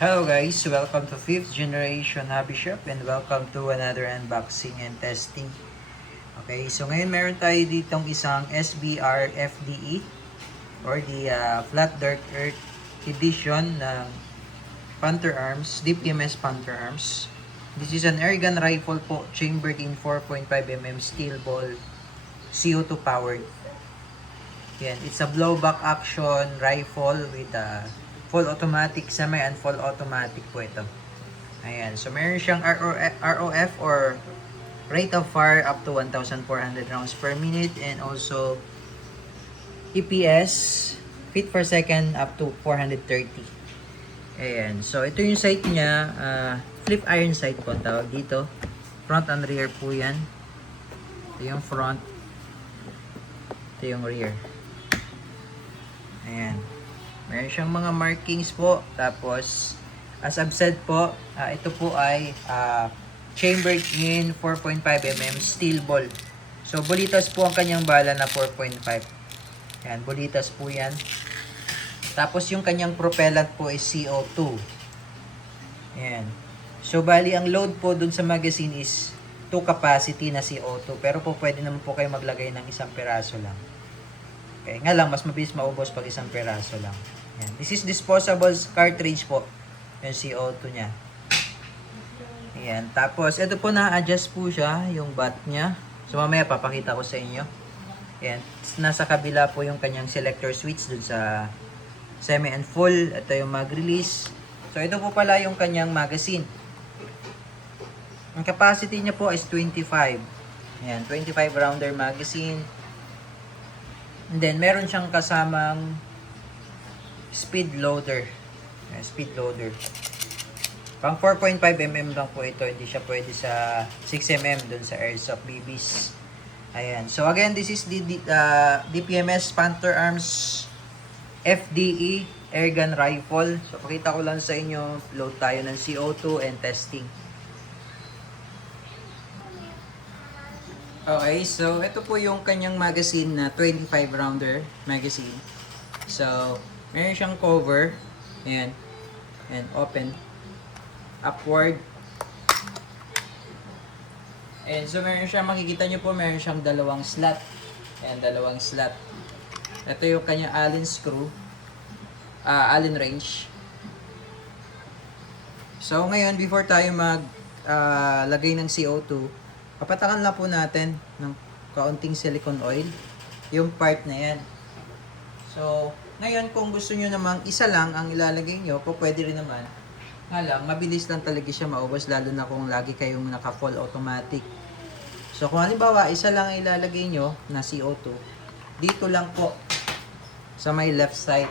Hello guys, welcome to 5th generation Hobby Shop and welcome to another unboxing and testing. Okay, so ngayon meron tayo ditong isang SBR FDE or the Flat Dark Earth edition ng Panther Arms, DPMS Panther Arms. This is an airgun rifle po, chambered in 4.5mm steel ball, CO2 powered. Yan, it's a blowback action rifle with full automatic, semi and full automatic po ito. Ayan, so meron siyang ROF or rate of fire up to 1,400 rounds per minute and also EPS, feet per second up to 430. Ayan, so ito yung sight niya, flip iron sight po tawag dito. Front and rear po yan. Ito yung front, ito yung rear. Ayan. Meron siyang mga markings po. Tapos, as I've said po, ito po ay chambered in 4.5mm steel ball. So, bulitas po ang kanyang bala na 4.5. Ayan, bulitas po yan. Tapos, yung kanyang propellant po is CO2. Ayan. So, bali, ang load po dun sa magazine is 2 capacity na CO2. Pero po, pwede naman po kayo maglagay ng isang piraso lang. Okay, nga lang, mas mabilis maubos pag isang piraso lang. Yan. This is disposable cartridge po. Yung CO2 niya. Ayan. Tapos, ito po na-adjust po siya, yung butt niya. So, mamaya papakita ko sa inyo. Ayan. Nasa kabila po yung kanyang selector switch dun sa semi and full. Ito yung mag-release. So, ito po pala yung kanyang magazine. Ang capacity niya po is 25. Ayan, 25 rounder magazine. And then, meron siyang kasamang speed loader. Speed loader. Pang 4.5mm lang po ito. Hindi siya pwede sa 6mm dun sa Airsoft BBs. Ayan. So, again, this is the DPMS Panther Arms FDE Airgun Rifle. So, pakita ko lang sa inyo. Load tayo ng CO2 and testing. Okay, so ito po yung kanyang magazine na 25 rounder magazine. So, meron siyang cover. Ayan. And open. Upward. And so, meron siyang, makikita nyo po, meron siyang dalawang slot. Ayan, dalawang slot. Ito yung kanyang Allen screw. Allen wrench. So, ngayon, before tayo lagay ng CO2, papatakan lang po natin ng kaunting silicone oil yung part na yan. So, ngayon kung gusto nyo namang isa lang ang ilalagay nyo, po pwede rin naman. Nga lang, mabilis lang talaga siya maubos lalo na kung lagi kayong naka full automatic. So, kung halimbawa, isa lang ang ilalagay nyo na CO2, dito lang po sa may left side.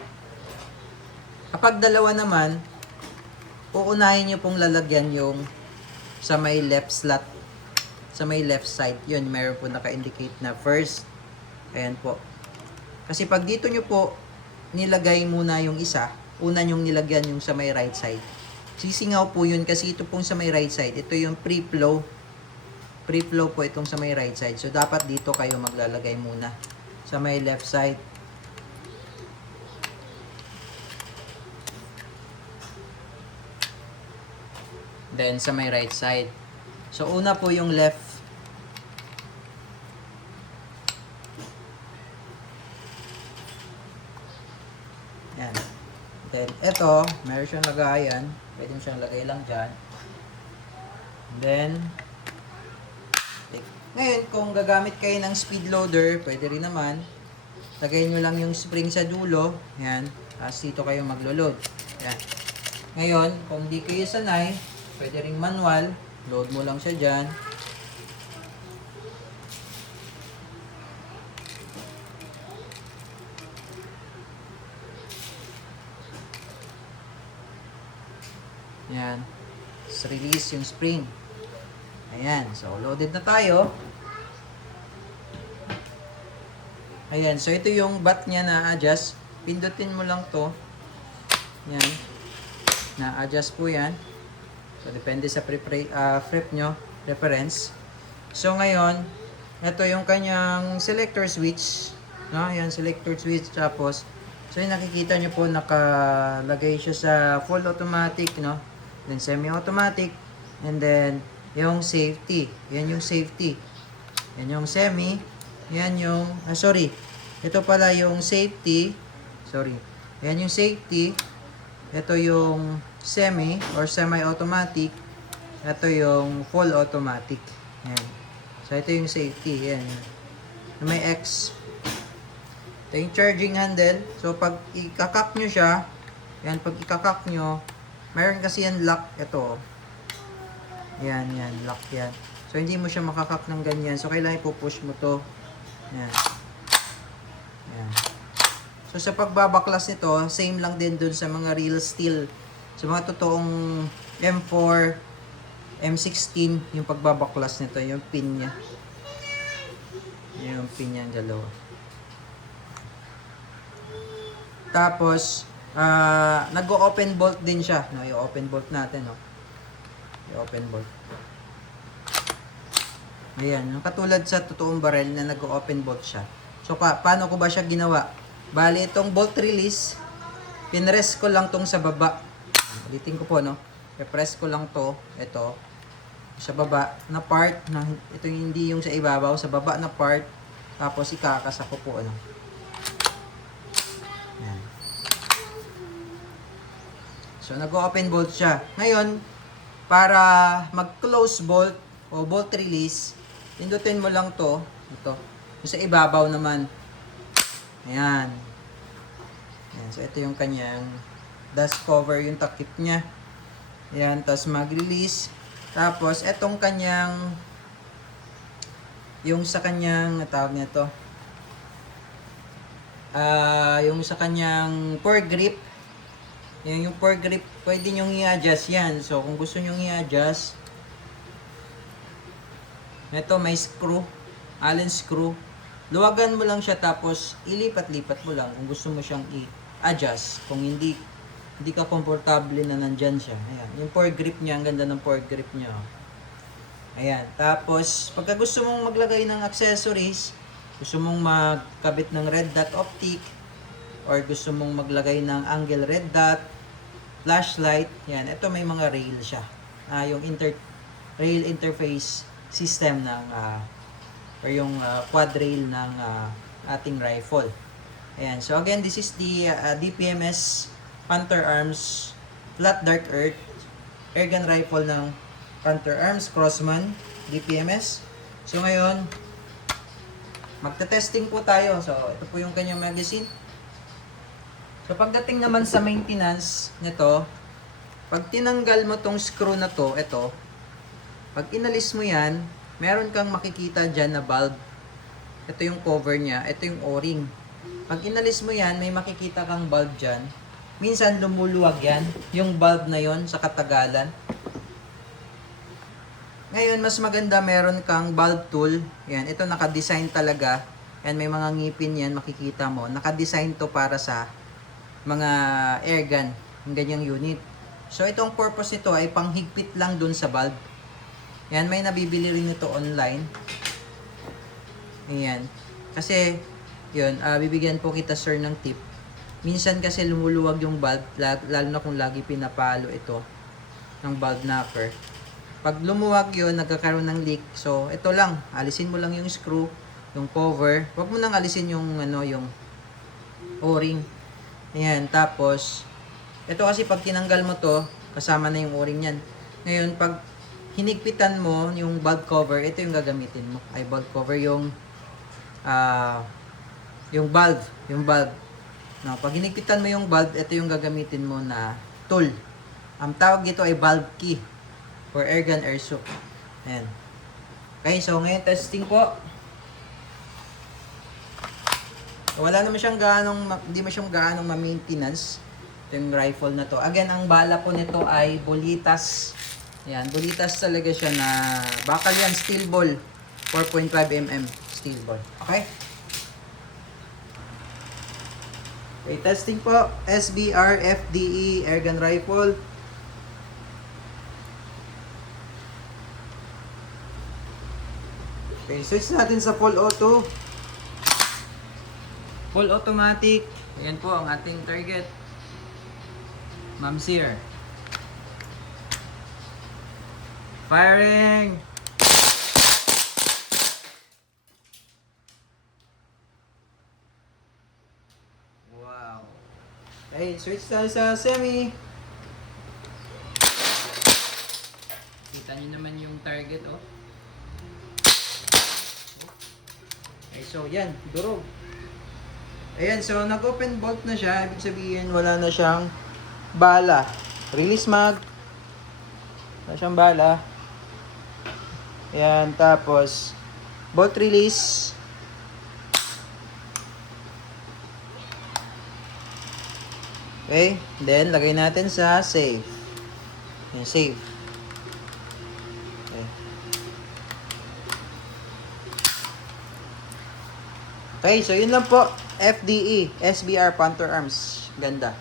Kapag dalawa naman, uunahin nyo pong lalagyan yung sa may left slot. Sa may left side, yun, meron po naka-indicate na first. Ayan po. Kasi pag dito nyo po nilagay muna yung isa, una nyong nilagyan yung sa may right side. Sisingaw po yun kasi ito pong sa may right side. Ito yung pre-flow. Pre-flow po itong sa may right side. So, dapat dito kayo maglalagay muna. Sa may left side. Then, sa may right side. So, una po yung left. Yan. Then, ito, meron siyang lagayan. Pwede siyang lagay lang dyan. Then, ngayon, kung gagamit kayo ng speed loader, pwede rin naman. Lagay nyo lang yung spring sa dulo. Yan. Tapos dito kayo maglo-load. Yan. Ngayon, kung di kayo sanay, pwede ring manual. Load mo lang siya dyan. Yan. Just release yung spring. Ayan. So, loaded na tayo. Ayan. So, ito yung butt niya na adjust. Pindutin mo lang to. Yan. Na-adjust po yan. So, depende sa prep nyo, reference. So, ngayon, ito yung kanyang selector switch. No? Yan, selector switch. Tapos, So yung nakikita nyo po, nakalagay siya sa full automatic, no? Then semi-automatic. And then, yung safety. Yan yung safety. Yan yung semi. Yan yung, sorry. Ito pala yung safety. Sorry. Yan yung safety. Ito yung semi or semi-automatic. Ito yung full automatic. Yan. So, ito yung safety. Yan. May X. Ito yung charging handle. So, pag ikakak nyo siya, yan, pag ikakak nyo, mayroon kasi yan lock. Ito. Yan, lock yan. So, hindi mo siya makakak ng ganyan. So, kailangan ipupush mo to. Yan. Yan. So, sa pagbabaklas nito, same lang din dun sa mga real steel. Sa mga totoong M4, M16, yung pagbabaklas nito, yung pin niya. Yung pin niya, dalawa. Tapos, nag-open bolt din siya. No, i-open bolt natin, no. I-open bolt. Ayan, yung katulad sa totoong barrel na nag-open bolt siya. So, paano ko ba siya ginawa? Bali, itong bolt release, pinrest ko lang tong sa baba. Ulitin ko po, no? I-press ko lang to, ito, sa baba na part, na, ito hindi yung sa ibabaw, sa baba na part, tapos ikakasa ko po, ano. Ayan. So, nag-open bolt siya. Ngayon, para mag-close bolt o bolt release, pindutin mo lang to, ito, yung sa ibabaw naman. Ayan. Ayan. So, ito yung kanyang dust cover, yung takip niya. Ayan. Tapos, mag-release. Tapos, itong kanyang, yung sa kanyang, natawag niya to, yung sa kanyang pour grip. Yung pour grip, pwede nyong i-adjust yan. So, kung gusto nyong i-adjust, ito may screw, Allen screw. Luwagan mo lang siya tapos ilipat-lipat mo lang kung gusto mo siyang i-adjust. Kung hindi ka komportable na nandyan siya. Ayan. Yung pour grip niya, ang ganda ng pour grip niya. Ayan. Tapos, pagka gusto mong maglagay ng accessories, gusto mong magkabit ng red dot optic, or gusto mong maglagay ng angle red dot, flashlight, yan. Ito may mga rail siya. Yung rail interface system ng or yung quad rail ng ating rifle. Ayan. So again, this is the DPMS Panther Arms Flat Dark Earth airgun rifle ng Panther Arms Crossman DPMS. So ngayon, magte-testing po tayo. So ito po yung kanyang magazine. So pagdating naman sa maintenance nito, pag tinanggal mo tong screw na to, ito, pag inalis mo yan, meron kang makikita dyan na bulb. Ito yung cover niya, ito yung o-ring. Pag inalis mo yan, may makikita kang bulb dyan. Minsan lumuluwag yan, yung bulb na yon sa katagalan. Ngayon, mas maganda meron kang bulb tool. Yan, ito naka-design talaga. Yan, may mga ngipin yan, makikita mo. Naka-design to para sa mga airgun, yung ganyang unit. So, itong purpose nito ay panghigpit lang dun sa bulb. Yan, may nabibili rin ito online. Ayan. Kasi, yun, bibigyan po kita sir ng tip. Minsan kasi lumuluwag yung bulb, lalo na kung lagi pinapalo ito ng bulb knocker. Pag lumuwag yun, nagkakaroon ng leak. So, ito lang. Alisin mo lang yung screw, yung cover. Huwag mo nang alisin yung, yung o-ring. Ayan, tapos, ito kasi pag tinanggal mo to, kasama na yung o-ring yan. Ngayon, pag hinigpitan mo yung bulb cover, ito yung gagamitin mo. Ay, bulb cover yung bulb. No, pag hinigpitan mo yung bulb, ito yung gagamitin mo na tool. Ang tawag dito ay bulb key for airgun airsoft. Ayan. Okay, so ngayon testing po. Wala naman siyang hindi mo siyang gaanong ma-maintenance yung rifle na to. Again, ang bala po nito ay bolitas. Ayan, bolitas talaga siya na bakal yan, steel ball. 4.5mm steel ball. Okay? Okay, testing po. SBR FDE airgun rifle. Okay, switch natin sa full auto. Full automatic. Ayan po ang ating target. Ma'am Sear. Firing! Wow. Okay, switch tayo sa semi. Kita nyo naman yung target, oh. Okay, so yan, durog. Ayan, so nag-open bolt na siya. Ibig sabihin, wala na siyang bala. Release mag. Wala siyang bala. Ayan, tapos bolt release. Okay, then lagay natin sa safe. Ayan, safe. Okay. Okay, so yun lang po. FDE, SBR Panther Arms. Ganda.